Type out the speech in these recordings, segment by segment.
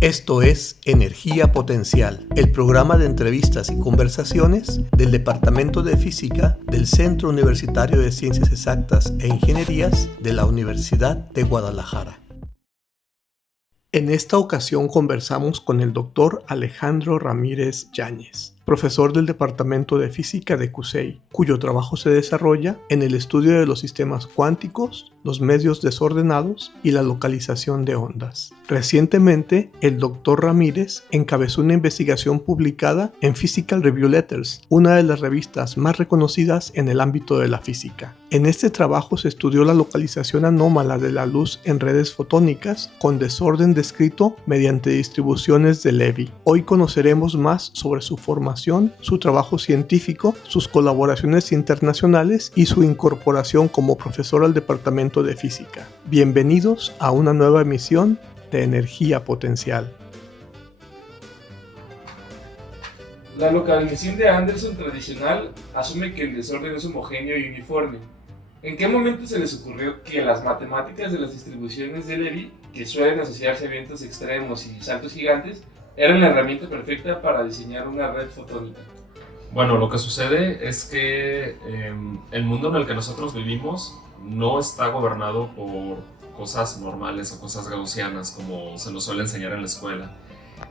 Esto es Energía Potencial, el programa de entrevistas y conversaciones del Departamento de Física del Centro Universitario de Ciencias Exactas e Ingenierías de la Universidad de Guadalajara. En esta ocasión conversamos con el Dr. Alejandro Ramírez Yáñez, profesor del Departamento de Física de CUSEI, cuyo trabajo se desarrolla en el estudio de los sistemas cuánticos, los medios desordenados y la localización de ondas. Recientemente, el Dr. Ramírez encabezó una investigación publicada en Physical Review Letters, una de las revistas más reconocidas en el ámbito de la física. En este trabajo se estudió la localización anómala de la luz en redes fotónicas con desorden descrito mediante distribuciones de Levy. Hoy conoceremos más sobre su formación, su trabajo científico, sus colaboraciones internacionales y su incorporación como profesor al Departamento de Física. Bienvenidos a una nueva emisión de Energía Potencial. La localización de Anderson tradicional asume que el desorden es homogéneo y uniforme. ¿En qué momento se les ocurrió que las matemáticas de las distribuciones de Levy, que suelen asociarse a eventos extremos y saltos gigantes, eran la herramienta perfecta para diseñar una red fotónica? Bueno, lo que sucede es que el mundo en el que nosotros vivimos no está gobernado por cosas normales o cosas gaussianas como se nos suele enseñar en la escuela.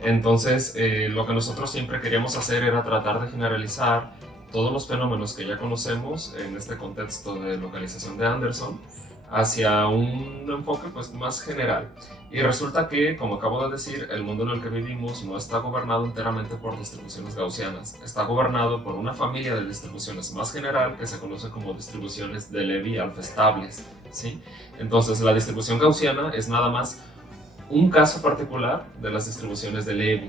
Entonces, lo que nosotros siempre queríamos hacer era tratar de generalizar todos los fenómenos que ya conocemos en este contexto de localización de Anderson hacia un enfoque más general. Y resulta que, como acabo de decir, el mundo en el que vivimos no está gobernado enteramente por distribuciones gaussianas. Está gobernado por una familia de distribuciones más general que se conoce como distribuciones de Levy alfa estables, ¿sí? Entonces, la distribución gaussiana es nada más un caso particular de las distribuciones de Levy.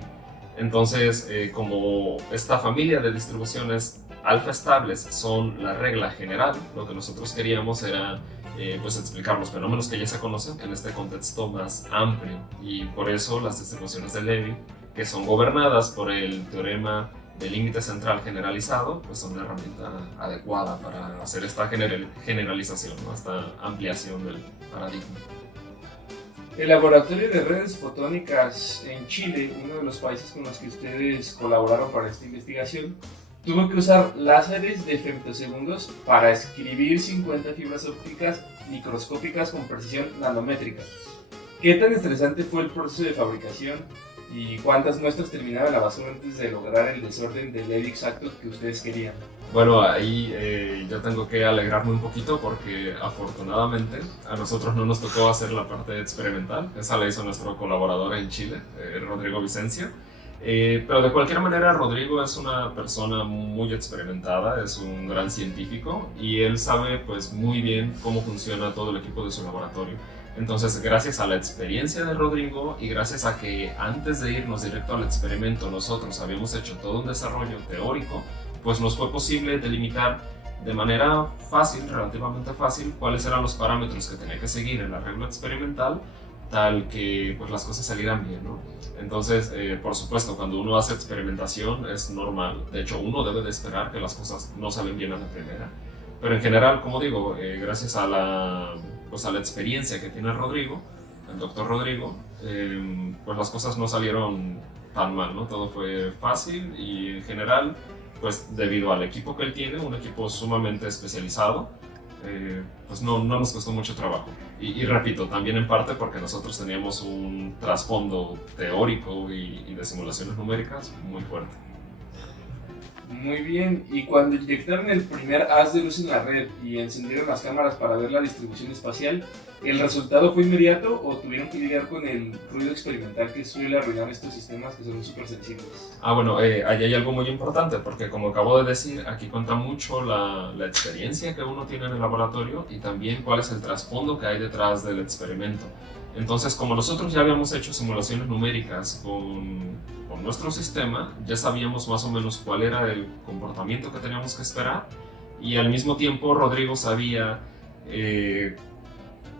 Entonces, como esta familia de distribuciones alfa estables son la regla general, lo que nosotros queríamos era explicar los fenómenos que ya se conocen en este contexto más amplio, y por eso las distribuciones de Levy, que son gobernadas por el teorema del límite central generalizado, pues son una herramienta adecuada para hacer esta generalización, ¿no? Esta ampliación del paradigma. El Laboratorio de Redes Fotónicas en Chile, uno de los países con los que ustedes colaboraron para esta investigación, tuvo que usar láseres de femtosegundos para escribir 50 fibras ópticas microscópicas con precisión nanométrica. ¿Qué tan estresante fue el proceso de fabricación y cuántas muestras terminaba en la basura antes de lograr el desorden de Levy exacto que ustedes querían? Bueno, ahí yo tengo que alegrarme un poquito porque afortunadamente a nosotros no nos tocó hacer la parte experimental. Esa la hizo nuestro colaborador en Chile, Rodrigo Vicencia. Pero de cualquier manera, Rodrigo es una persona muy experimentada, es un gran científico y él sabe pues muy bien cómo funciona todo el equipo de su laboratorio. Entonces, gracias a la experiencia de Rodrigo y gracias a que antes de irnos directo al experimento nosotros habíamos hecho todo un desarrollo teórico, pues nos fue posible delimitar de manera fácil, relativamente fácil, cuáles eran los parámetros que tenía que seguir el arreglo experimental tal que pues las cosas salieran bien, ¿no? Entonces, por supuesto, cuando uno hace experimentación es normal, de hecho uno debe de esperar que las cosas no salen bien a la primera, pero en general, como digo, gracias a la experiencia que tiene Rodrigo, el doctor Rodrigo, pues las cosas no salieron tan mal, ¿no? Todo fue fácil y en general, pues debido al equipo que él tiene, un equipo sumamente especializado, pues no nos costó mucho trabajo. Y repito, también en parte porque nosotros teníamos un trasfondo teórico y de simulaciones numéricas muy fuerte. Muy bien, y cuando inyectaron el primer haz de luz en la red y encendieron las cámaras para ver la distribución espacial, ¿el resultado fue inmediato o tuvieron que lidiar con el ruido experimental que suele arruinar estos sistemas que son súper sensibles? Bueno, ahí hay algo muy importante porque, como acabo de decir, aquí cuenta mucho la experiencia que uno tiene en el laboratorio y también cuál es el trasfondo que hay detrás del experimento. Entonces, como nosotros ya habíamos hecho simulaciones numéricas con nuestro sistema, ya sabíamos más o menos cuál era el comportamiento que teníamos que esperar y al mismo tiempo Rodrigo sabía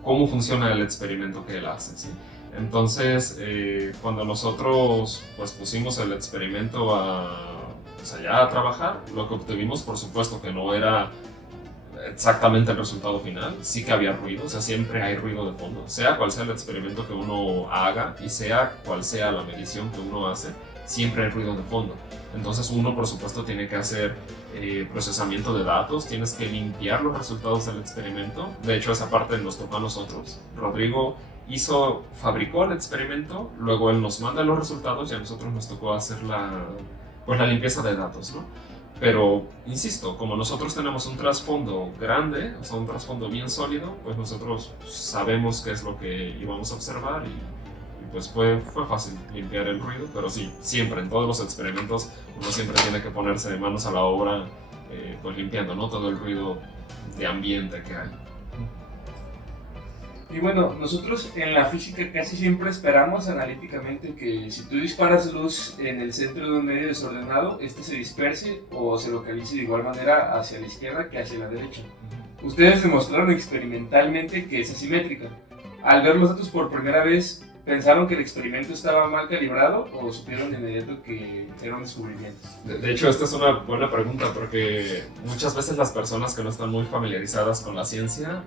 cómo funciona el experimento que él hace, ¿sí? Entonces, cuando nosotros pues, pusimos el experimento allá a trabajar, lo que obtuvimos, por supuesto, que no era exactamente el resultado final. Sí que había ruido, o sea, siempre hay ruido de fondo, sea cual sea el experimento que uno haga y sea cual sea la medición que uno hace, siempre hay ruido de fondo. Entonces uno, por supuesto, tiene que hacer procesamiento de datos, tienes que limpiar los resultados del experimento. De hecho, esa parte nos tocó a nosotros. Rodrigo fabricó el experimento, luego él nos manda los resultados y a nosotros nos tocó hacer la limpieza de datos, ¿no? Pero, insisto, como nosotros tenemos un trasfondo grande, o sea, un trasfondo bien sólido, pues nosotros sabemos qué es lo que íbamos a observar y pues fue fácil limpiar el ruido, pero sí, siempre, en todos los experimentos, uno siempre tiene que ponerse de manos a la obra, pues limpiando, ¿no? Todo el ruido de ambiente que hay. Y bueno, nosotros en la física casi siempre esperamos analíticamente que si tú disparas luz en el centro de un medio desordenado, este se disperse o se localice de igual manera hacia la izquierda que hacia la derecha. Ustedes demostraron experimentalmente que es asimétrica. Al ver los datos por primera vez, ¿pensaron que el experimento estaba mal calibrado o supieron de inmediato que era un descubrimiento? De hecho, esta es una buena pregunta porque muchas veces las personas que no están muy familiarizadas con la ciencia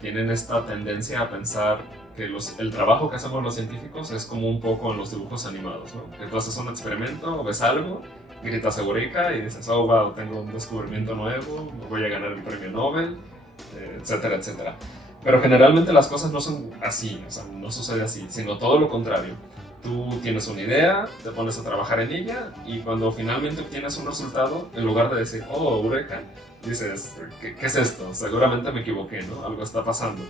tienen esta tendencia a pensar que el trabajo que hacemos los científicos es como un poco en los dibujos animados, ¿no? Que tú haces un experimento, ves algo, gritas eureka y dices, oh, wow, tengo un descubrimiento nuevo, voy a ganar el premio Nobel, etcétera, etcétera. Pero generalmente las cosas no son así, o sea, no sucede así, sino todo lo contrario. Tú tienes una idea, te pones a trabajar en ella y cuando finalmente obtienes un resultado, en lugar de decir, oh, eureka, dices, ¿qué es esto? Seguramente me equivoqué, ¿no? Algo está pasando.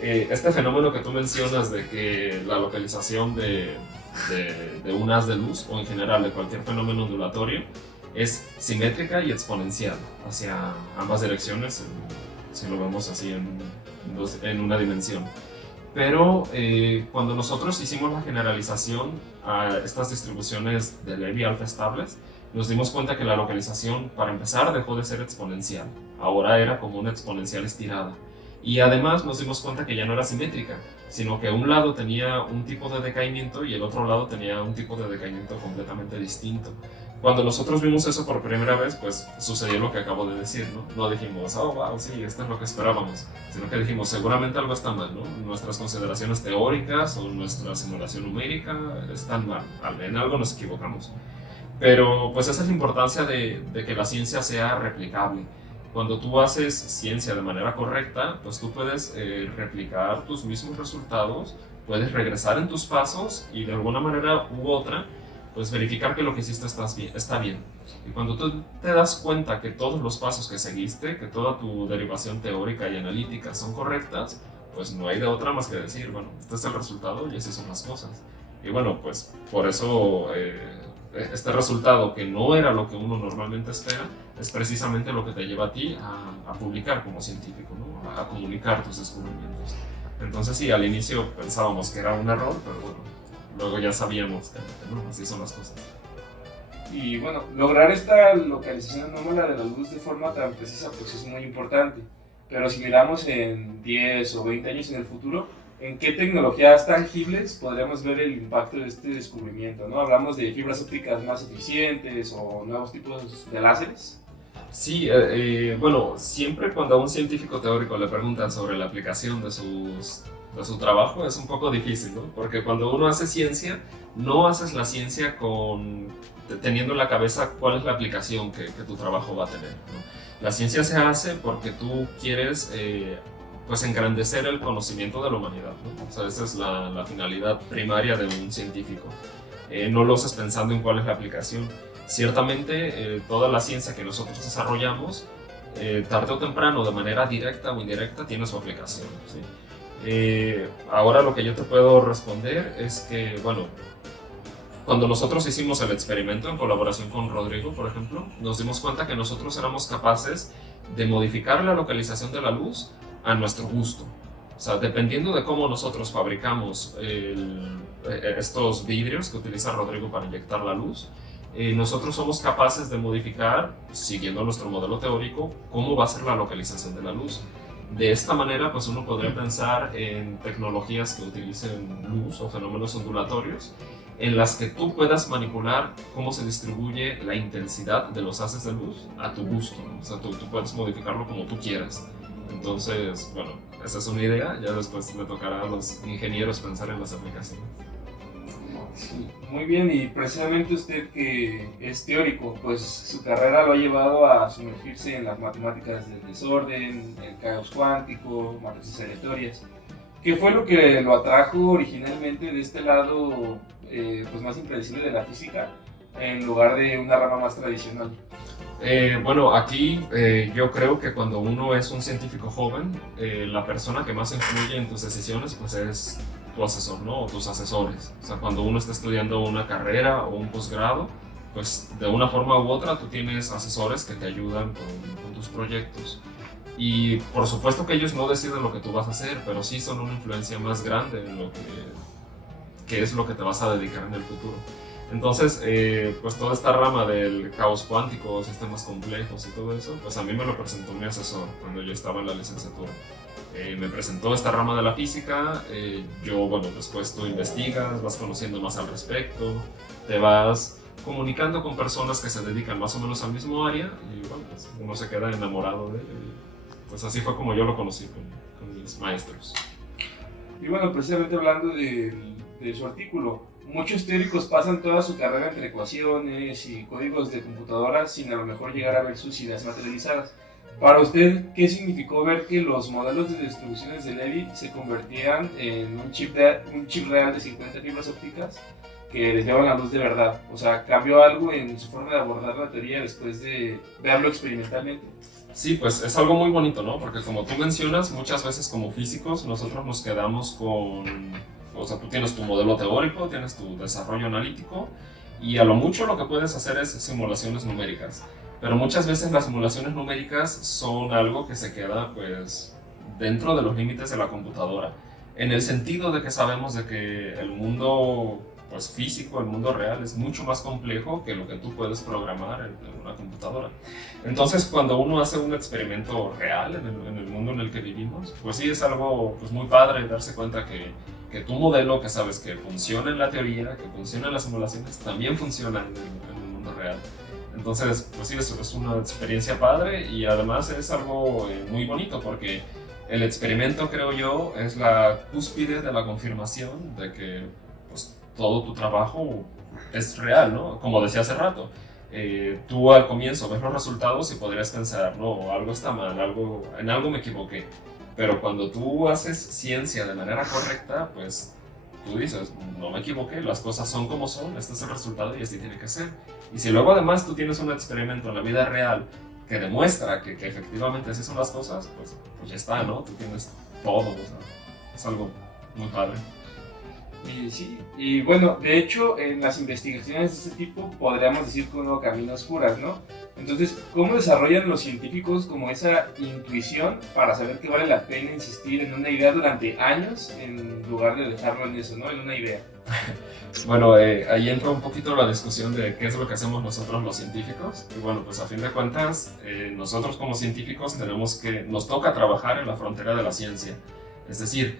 Este fenómeno que tú mencionas de que la localización de un haz de luz, o en general de cualquier fenómeno ondulatorio, es simétrica y exponencial hacia ambas direcciones, si lo vemos así en una dimensión. Pero cuando nosotros hicimos la generalización a estas distribuciones de Levy alfa estables, nos dimos cuenta que la localización, para empezar, dejó de ser exponencial. Ahora era como una exponencial estirada. Y además nos dimos cuenta que ya no era simétrica, sino que un lado tenía un tipo de decaimiento y el otro lado tenía un tipo de decaimiento completamente distinto. Cuando nosotros vimos eso por primera vez, pues sucedió lo que acabo de decir, ¿no? No dijimos, oh, wow, sí, esto es lo que esperábamos, sino que dijimos, seguramente algo está mal, ¿no? Nuestras consideraciones teóricas o nuestra simulación numérica están mal, en algo nos equivocamos. Pero pues esa es la importancia de que la ciencia sea replicable. Cuando tú haces ciencia de manera correcta, pues tú puedes replicar tus mismos resultados, puedes regresar en tus pasos y de alguna manera u otra, pues verificar que lo que hiciste está bien. Y cuando tú te das cuenta que todos los pasos que seguiste, que toda tu derivación teórica y analítica son correctas, pues no hay de otra más que decir, bueno, este es el resultado y así son las cosas. Y bueno, pues por eso este resultado que no era lo que uno normalmente espera, es precisamente lo que te lleva a ti a publicar como científico, ¿no? A comunicar tus descubrimientos. Entonces sí, al inicio pensábamos que era un error, pero bueno, luego ya sabíamos que no, así son las cosas. Y bueno, lograr esta localización anómala de la luz de forma tan precisa pues es muy importante. Pero si miramos en 10 o 20 años en el futuro, ¿en qué tecnologías tangibles podríamos ver el impacto de este descubrimiento, ¿no? Hablamos de fibras ópticas más eficientes o nuevos tipos de láseres. Sí, bueno, siempre cuando a un científico teórico le preguntan sobre la aplicación de su trabajo es un poco difícil, ¿no? Porque cuando uno hace ciencia, no haces la ciencia teniendo en la cabeza cuál es la aplicación que tu trabajo va a tener, ¿no? La ciencia se hace porque tú quieres pues engrandecer el conocimiento de la humanidad, ¿no? O sea, esa es la finalidad primaria de un científico. No lo haces pensando en cuál es la aplicación. Ciertamente, toda la ciencia que nosotros desarrollamos, tarde o temprano, de manera directa o indirecta, tiene su aplicación, ¿sí? Ahora lo que yo te puedo responder es que, bueno, cuando nosotros hicimos el experimento en colaboración con Rodrigo, por ejemplo, nos dimos cuenta que nosotros éramos capaces de modificar la localización de la luz a nuestro gusto. O sea, dependiendo de cómo nosotros fabricamos estos vidrios que utiliza Rodrigo para inyectar la luz, nosotros somos capaces de modificar, siguiendo nuestro modelo teórico, cómo va a ser la localización de la luz. De esta manera, pues uno podría pensar en tecnologías que utilicen luz o fenómenos ondulatorios en las que tú puedas manipular cómo se distribuye la intensidad de los haces de luz a tu gusto, ¿no? O sea, tú puedes modificarlo como tú quieras. Entonces, bueno, esa es una idea, ya después le tocará a los ingenieros pensar en las aplicaciones. Sí, muy bien, y precisamente usted que es teórico, pues su carrera lo ha llevado a sumergirse en las matemáticas del desorden, el caos cuántico, matrices aleatorias. ¿Qué fue lo que lo atrajo originalmente de este lado pues más impredecible de la física en lugar de una rama más tradicional? Bueno, aquí yo creo que cuando uno es un científico joven, la persona que más influye en tus decisiones pues es tu asesor, ¿no? O tus asesores. O sea, cuando uno está estudiando una carrera o un posgrado, pues de una forma u otra tú tienes asesores que te ayudan con tus proyectos. Y por supuesto que ellos no deciden lo que tú vas a hacer, pero sí son una influencia más grande en lo que es lo que te vas a dedicar en el futuro. Entonces, pues toda esta rama del caos cuántico, sistemas complejos y todo eso, pues a mí me lo presentó mi asesor cuando yo estaba en la licenciatura. Me presentó esta rama de la física, bueno, después tú investigas, vas conociendo más al respecto, te vas comunicando con personas que se dedican más o menos al mismo área y bueno, pues uno se queda enamorado de él. Pues así fue como yo lo conocí con mis maestros. Y bueno, precisamente hablando de su artículo, muchos teóricos pasan toda su carrera entre ecuaciones y códigos de computadora sin a lo mejor llegar a ver sus ideas materializadas. Para usted, ¿qué significó ver que los modelos de distribuciones de Levy se convertían en un chip real de 50 fibras ópticas que desviaban la luz de verdad? O sea, ¿cambió algo en su forma de abordar la teoría después de verlo experimentalmente? Sí, pues es algo muy bonito, ¿no? Porque como tú mencionas, muchas veces como físicos nosotros nos quedamos o sea, tú tienes tu modelo teórico, tienes tu desarrollo analítico y a lo mucho lo que puedes hacer es simulaciones numéricas. Pero muchas veces las simulaciones numéricas son algo que se queda pues dentro de los límites de la computadora, en el sentido de que sabemos de que el mundo pues físico, el mundo real es mucho más complejo que lo que tú puedes programar en una computadora. Entonces cuando uno hace un experimento real en el mundo en el que vivimos, pues sí es algo pues muy padre darse cuenta que tu modelo, que sabes que funciona en la teoría, que funciona en las simulaciones, también funciona en el mundo real. Entonces, pues sí, es una experiencia padre y además es algo muy bonito porque el experimento, creo yo, es la cúspide de la confirmación de que pues, todo tu trabajo es real, ¿no? Como decía hace rato, tú al comienzo ves los resultados y podrías pensar, no, algo está mal, en algo me equivoqué. Pero cuando tú haces ciencia de manera correcta, pues tú dices, no me equivoqué, las cosas son como son, este es el resultado y así tiene que ser. Y si luego además tú tienes un experimento en la vida real que demuestra que efectivamente así son las cosas, pues ya está, ¿no? Tú tienes todo, o sea, es algo muy padre. Y sí, y bueno, de hecho en las investigaciones de este tipo podríamos decir que uno camina a oscuras, ¿no? Entonces, ¿cómo desarrollan los científicos como esa intuición para saber que vale la pena insistir en una idea durante años en lugar de dejarlo en eso, ¿no? En una idea. Bueno, ahí entra un poquito la discusión de qué es lo que hacemos nosotros los científicos. Y bueno, pues a fin de cuentas, nosotros como científicos nos toca trabajar en la frontera de la ciencia. Es decir,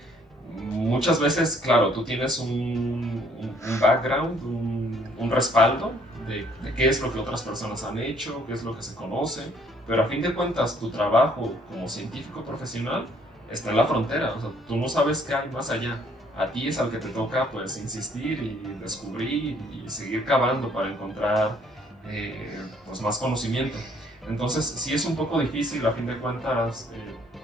muchas veces, claro, tú tienes un background, un respaldo de qué es lo que otras personas han hecho, qué es lo que se conoce, pero a fin de cuentas tu trabajo como científico profesional está en la frontera, o sea, tú no sabes qué hay más allá. A ti es al que te toca pues insistir y descubrir y seguir cavando para encontrar pues más conocimiento. Entonces sí es un poco difícil a fin de cuentas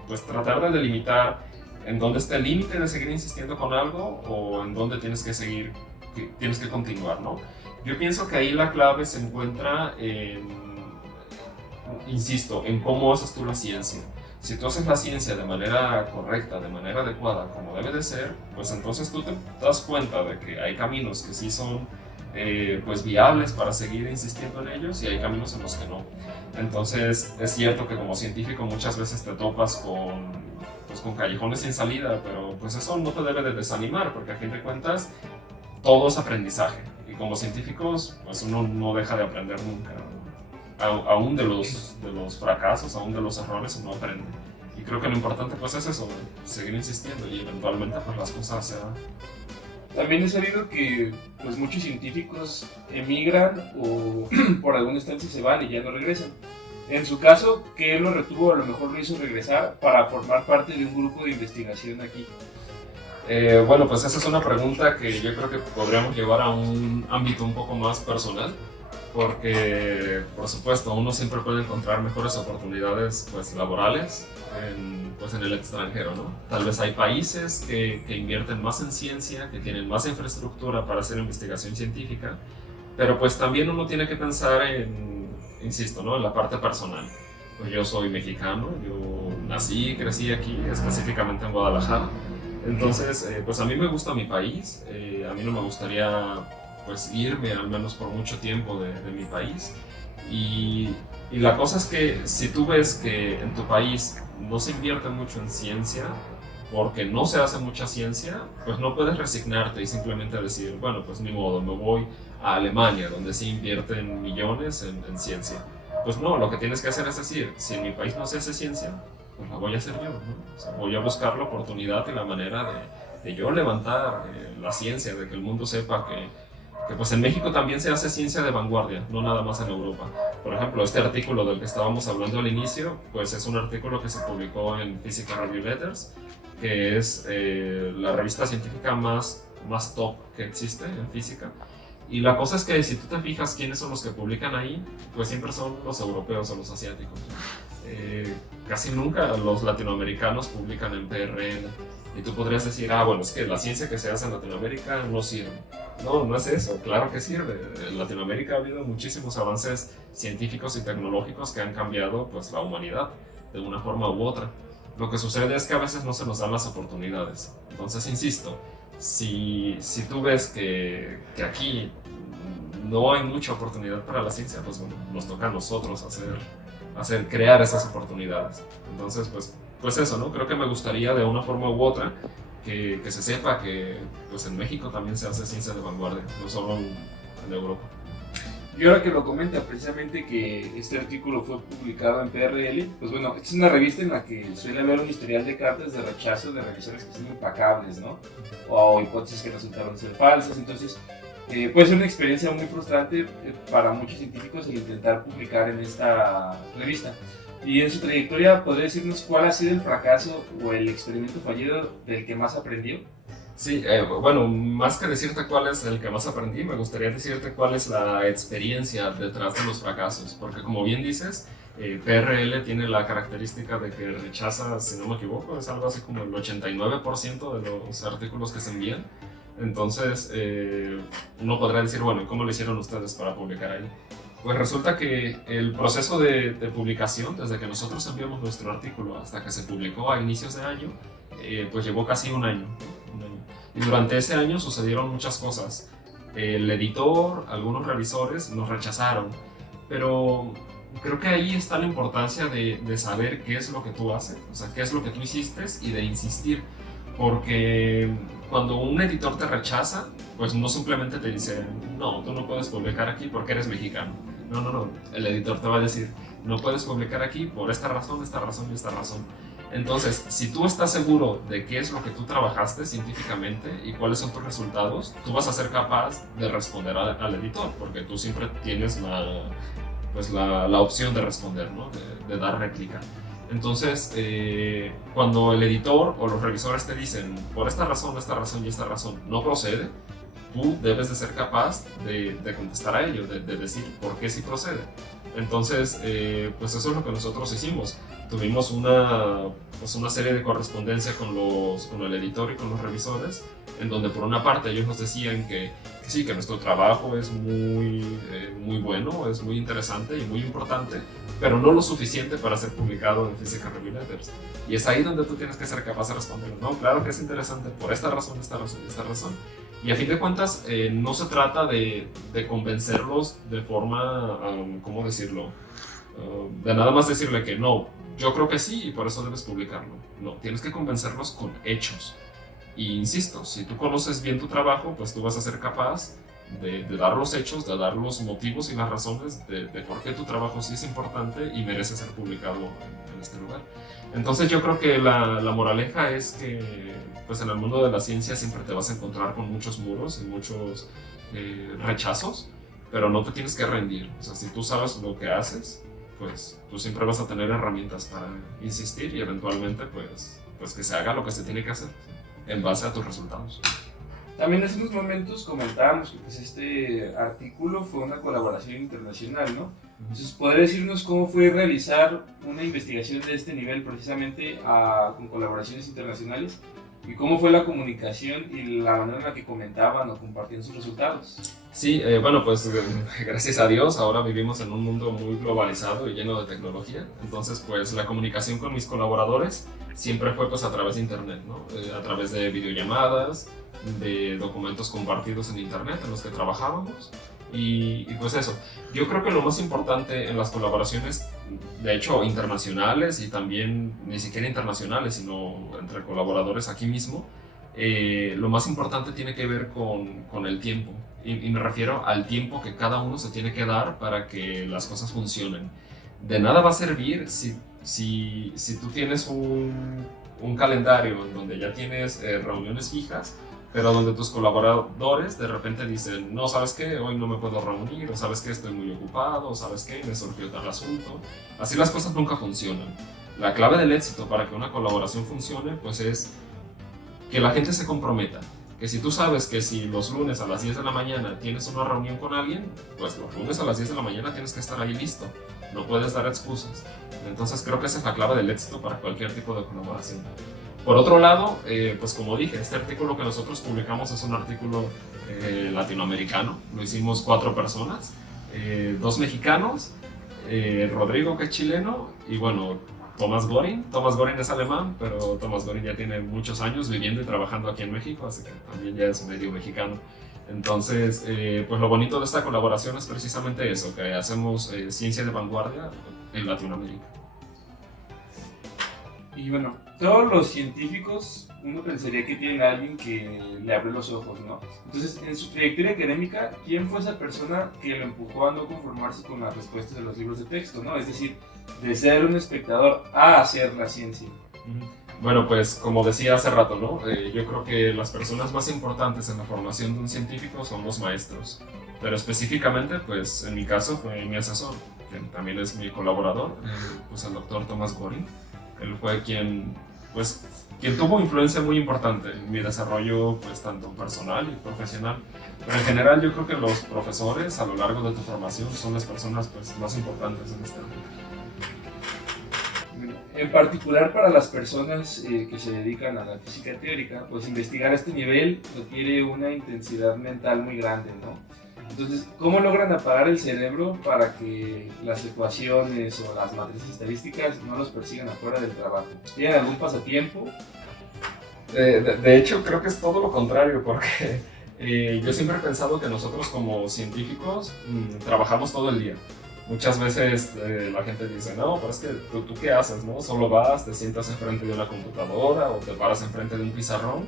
pues tratar de delimitar en dónde está el límite de seguir insistiendo con algo o en dónde tienes que continuar, ¿no? Yo pienso que ahí la clave se encuentra insisto, en cómo haces tú la ciencia. Si tú haces la ciencia de manera correcta, de manera adecuada, como debe de ser, pues entonces tú te das cuenta de que hay caminos que sí son pues viables para seguir insistiendo en ellos y hay caminos en los que no. Entonces es cierto que como científico muchas veces te topas con callejones sin salida, pero pues eso no te debe de desanimar porque a fin de cuentas todo es aprendizaje y como científicos pues uno no deja de aprender nunca. Aún de los fracasos, aún de los errores uno aprende. Y creo que lo importante pues es eso, seguir insistiendo y eventualmente pues las cosas También he sabido que pues, muchos científicos emigran o por alguna estancia se van y ya no regresan. En su caso, ¿qué lo retuvo o a lo mejor lo hizo regresar para formar parte de un grupo de investigación aquí? Bueno, pues esa es una pregunta que yo creo que podríamos llevar a un ámbito un poco más personal, porque, por supuesto, uno siempre puede encontrar mejores oportunidades pues, laborales en el extranjero, ¿no? Tal vez hay países que invierten más en ciencia, que tienen más infraestructura para hacer investigación científica, pero pues también uno tiene que pensar insisto, ¿no? En la parte personal. Pues yo soy mexicano, yo nací y crecí aquí, específicamente en Guadalajara. Entonces, pues a mí me gusta mi país, a mí no me gustaría pues irme al menos por mucho tiempo de mi país. Y la cosa es que si tú ves que en tu país no se invierte mucho en ciencia, porque no se hace mucha ciencia, pues no puedes resignarte y simplemente decir, bueno, pues ni modo, me voy a Alemania, donde sí invierten millones en ciencia. Pues no, lo que tienes que hacer es decir, si en mi país no se hace ciencia, pues la voy a hacer yo, ¿no? O sea, voy a buscar la oportunidad y la manera de yo levantar la ciencia, de que el mundo sepa que pues en México también se hace ciencia de vanguardia, no nada más en Europa. Por ejemplo, este artículo del que estábamos hablando al inicio, pues es un artículo que se publicó en Physical Review Letters, que es la revista científica más top que existe en física. Y la cosa es que si tú te fijas quiénes son los que publican ahí, pues siempre son los europeos o los asiáticos. Casi nunca los latinoamericanos publican en PRL. Y tú podrías decir, bueno, es que la ciencia que se hace en Latinoamérica no sirve. No, no es eso, claro que sirve. En Latinoamérica ha habido muchísimos avances científicos y tecnológicos que han cambiado pues, la humanidad de una forma u otra. Lo que sucede es que a veces no se nos dan las oportunidades. Entonces, insisto, si tú ves que aquí no hay mucha oportunidad para la ciencia, pues bueno, nos toca a nosotros crear esas oportunidades. Entonces, pues eso, ¿no? Creo que me gustaría de una forma u otra que se sepa que pues en México también se hace ciencia de vanguardia, no solo en Europa. Y ahora que lo comenta precisamente que este artículo fue publicado en PRL, pues bueno, esta es una revista en la que suele haber un historial de cartas de rechazo de revisiones que son implacables, ¿no? O hipótesis que resultaron ser falsas, entonces puede ser una experiencia muy frustrante para muchos científicos el intentar publicar en esta revista. Y en su trayectoria, ¿podría decirnos cuál ha sido el fracaso o el experimento fallido del que más aprendió? Sí, bueno, más que decirte cuál es el que más aprendí, me gustaría decirte cuál es la experiencia detrás de los fracasos, porque como bien dices, PRL tiene la característica de que rechaza, si no me equivoco, es algo así como el 89% de los artículos que se envían. Entonces, uno podrá decir, bueno, ¿cómo lo hicieron ustedes para publicar ahí? Pues resulta que el proceso de publicación, desde que nosotros enviamos nuestro artículo hasta que se publicó a inicios de año, pues llevó casi un año. Y durante ese año sucedieron muchas cosas. El editor, algunos revisores nos rechazaron, pero creo que ahí está la importancia de saber qué es lo que tú haces, o sea, qué es lo que tú hiciste y de insistir, porque cuando un editor te rechaza, pues no simplemente te dice, no, tú no puedes publicar aquí porque eres mexicano. No, el editor te va a decir, no puedes publicar aquí por esta razón, esta razón y esta razón. Entonces, si tú estás seguro de qué es lo que tú trabajaste científicamente y cuáles son tus resultados, tú vas a ser capaz de responder al editor, porque tú siempre tienes la opción de responder, ¿no? de dar réplica. Entonces, cuando el editor o los revisores te dicen, por esta razón y esta razón, no procede, tú debes de ser capaz de contestar a ello, de decir por qué sí procede. Entonces, pues eso es lo que nosotros hicimos. Tuvimos una serie de correspondencia con el editor y con los revisores, en donde por una parte ellos nos decían que sí, que nuestro trabajo es muy bueno, es muy interesante y muy importante, pero no lo suficiente para ser publicado en Physical Review Letters. Y es ahí donde tú tienes que ser capaz de responder, no, claro que es interesante por esta razón, esta razón y esta razón. Y a fin de cuentas, no se trata de convencerlos de forma, ¿cómo decirlo? De nada más decirle que no, yo creo que sí y por eso debes publicarlo. No, tienes que convencerlos con hechos. Y insisto, si tú conoces bien tu trabajo, pues tú vas a ser capaz de dar los hechos, de dar los motivos y las razones de por qué tu trabajo sí es importante y merece ser publicado en este lugar. Entonces yo creo que la moraleja es que pues en el mundo de la ciencia siempre te vas a encontrar con muchos muros y muchos rechazos, pero no te tienes que rendir. O sea, si tú sabes lo que haces, pues tú siempre vas a tener herramientas para insistir y eventualmente pues que se haga lo que se tiene que hacer en base a tus resultados. También en esos momentos comentábamos que pues, este artículo fue una colaboración internacional, ¿no? Entonces, ¿podría decirnos cómo fue realizar una investigación de este nivel precisamente con colaboraciones internacionales? ¿Y cómo fue la comunicación y la manera en la que comentaban o compartían sus resultados? Sí, bueno, pues gracias a Dios ahora vivimos en un mundo muy globalizado y lleno de tecnología. Entonces, pues la comunicación con mis colaboradores siempre fue pues a través de internet, ¿no? A través de videollamadas, de documentos compartidos en internet en los que trabajábamos. Y pues eso, yo creo que lo más importante en las colaboraciones, de hecho internacionales y también ni siquiera internacionales, sino entre colaboradores aquí mismo, lo más importante tiene que ver con el tiempo. Y me refiero al tiempo que cada uno se tiene que dar para que las cosas funcionen. De nada va a servir si tú tienes un calendario en donde ya tienes reuniones fijas, pero donde tus colaboradores de repente dicen, no, ¿sabes qué? Hoy no me puedo reunir, o ¿sabes qué? Estoy muy ocupado, o ¿sabes qué? Me surgió tal asunto. Así las cosas nunca funcionan. La clave del éxito para que una colaboración funcione, pues es que la gente se comprometa. Que si tú sabes que si los lunes a las 10 de la mañana tienes una reunión con alguien, pues los lunes a las 10 de la mañana tienes que estar ahí listo. No puedes dar excusas. Entonces creo que esa es la clave del éxito para cualquier tipo de colaboración. Por otro lado, pues como dije, este artículo que nosotros publicamos es un artículo latinoamericano. Lo hicimos 4 personas, 2 mexicanos, Rodrigo, que es chileno, y bueno, Thomas Göring. Thomas Göring es alemán, pero Thomas Göring ya tiene muchos años viviendo y trabajando aquí en México, así que también ya es medio mexicano. Entonces, pues lo bonito de esta colaboración es precisamente eso, que hacemos ciencia de vanguardia en Latinoamérica. Y bueno, todos los científicos, uno pensaría que tienen a alguien que le abre los ojos, ¿no? Entonces, en su trayectoria académica, ¿quién fue esa persona que lo empujó a no conformarse con las respuestas de los libros de texto, ¿no? Es decir, de ser un espectador a hacer la ciencia. Bueno, pues como decía hace rato, ¿no? Yo creo que las personas más importantes en la formación de un científico son los maestros. Pero específicamente, pues en mi caso fue mi asesor, que también es mi colaborador, pues el doctor Thomas Göring. Él fue quien tuvo influencia muy importante en mi desarrollo, pues tanto personal y profesional. Pero en general yo creo que los profesores a lo largo de tu formación son las personas pues, más importantes en este ámbito. En particular para las personas que se dedican a la física teórica, pues investigar a este nivel requiere una intensidad mental muy grande, ¿no? Entonces, ¿cómo logran apagar el cerebro para que las ecuaciones o las matrices estadísticas no los persigan afuera del trabajo? ¿Tienen algún pasatiempo? De hecho, creo que es todo lo contrario, porque yo siempre he pensado que nosotros como científicos trabajamos todo el día. Muchas veces la gente dice, no, pero es que ¿tú qué haces? ¿No? Solo vas, te sientas enfrente de una computadora o te paras enfrente de un pizarrón,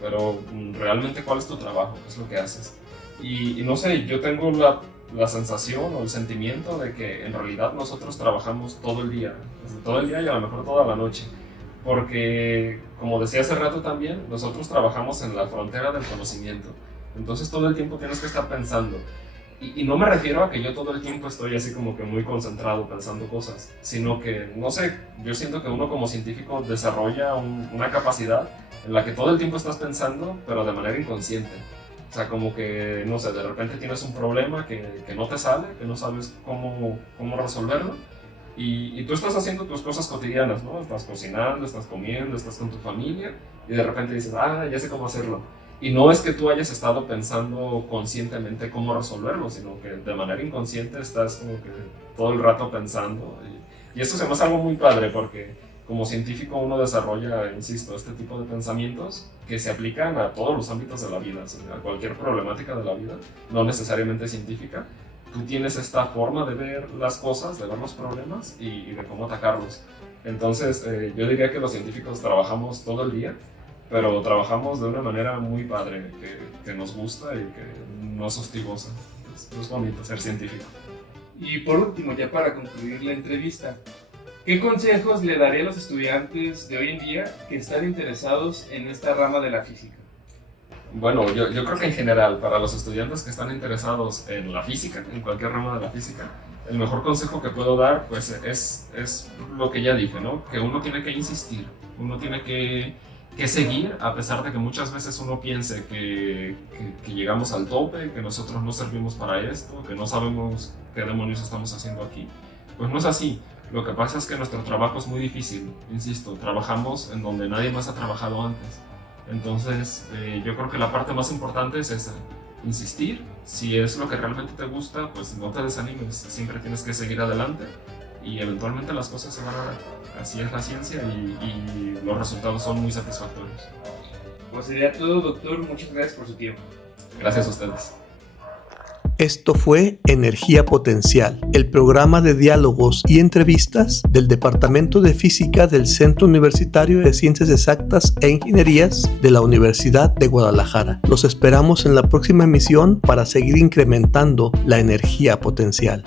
pero realmente ¿cuál es tu trabajo? ¿Qué es lo que haces? Y no sé, yo tengo la sensación o el sentimiento de que en realidad nosotros trabajamos todo el día y a lo mejor toda la noche. Porque, como decía hace rato también, nosotros trabajamos en la frontera del conocimiento. Entonces todo el tiempo tienes que estar pensando. Y no me refiero a que yo todo el tiempo estoy así como que muy concentrado pensando cosas, sino que, no sé, yo siento que uno como científico desarrolla una capacidad en la que todo el tiempo estás pensando, pero de manera inconsciente. O sea, como que, no sé, de repente tienes un problema que no te sale, que no sabes cómo resolverlo, y tú estás haciendo tus cosas cotidianas, ¿no? Estás cocinando, estás comiendo, estás con tu familia, y de repente dices, ya sé cómo hacerlo. Y no es que tú hayas estado pensando conscientemente cómo resolverlo, sino que de manera inconsciente estás como que todo el rato pensando. Y eso se me hace algo muy padre porque como científico uno desarrolla, insisto, este tipo de pensamientos que se aplican a todos los ámbitos de la vida, a cualquier problemática de la vida, no necesariamente científica. Tú tienes esta forma de ver las cosas, de ver los problemas y de cómo atacarlos. Entonces yo diría que los científicos trabajamos todo el día. pero trabajamos de una manera muy padre, que nos gusta y que no es hostigosa. Es bonito ser científico. Y por último, ya para concluir la entrevista, ¿qué consejos le daría a los estudiantes de hoy en día que están interesados en esta rama de la física? Bueno, yo creo que en general, para los estudiantes que están interesados en la física, en cualquier rama de la física, el mejor consejo que puedo dar pues, es lo que ya dije, ¿no? Que uno tiene que insistir, uno tiene que seguir, a pesar de que muchas veces uno piense que llegamos al tope, que nosotros no servimos para esto, que no sabemos qué demonios estamos haciendo aquí. Pues no es así. Lo que pasa es que nuestro trabajo es muy difícil, insisto, trabajamos en donde nadie más ha trabajado antes. Entonces, yo creo que la parte más importante es esa, insistir. Si es lo que realmente te gusta, pues no te desanimes, siempre tienes que seguir adelante y eventualmente las cosas se van a dar. Así es la ciencia y los resultados son muy satisfactorios. Pues sería todo, doctor. Muchas gracias por su tiempo. Gracias a ustedes. Esto fue Energía Potencial, el programa de diálogos y entrevistas del Departamento de Física del Centro Universitario de Ciencias Exactas e Ingenierías de la Universidad de Guadalajara. Los esperamos en la próxima emisión para seguir incrementando la energía potencial.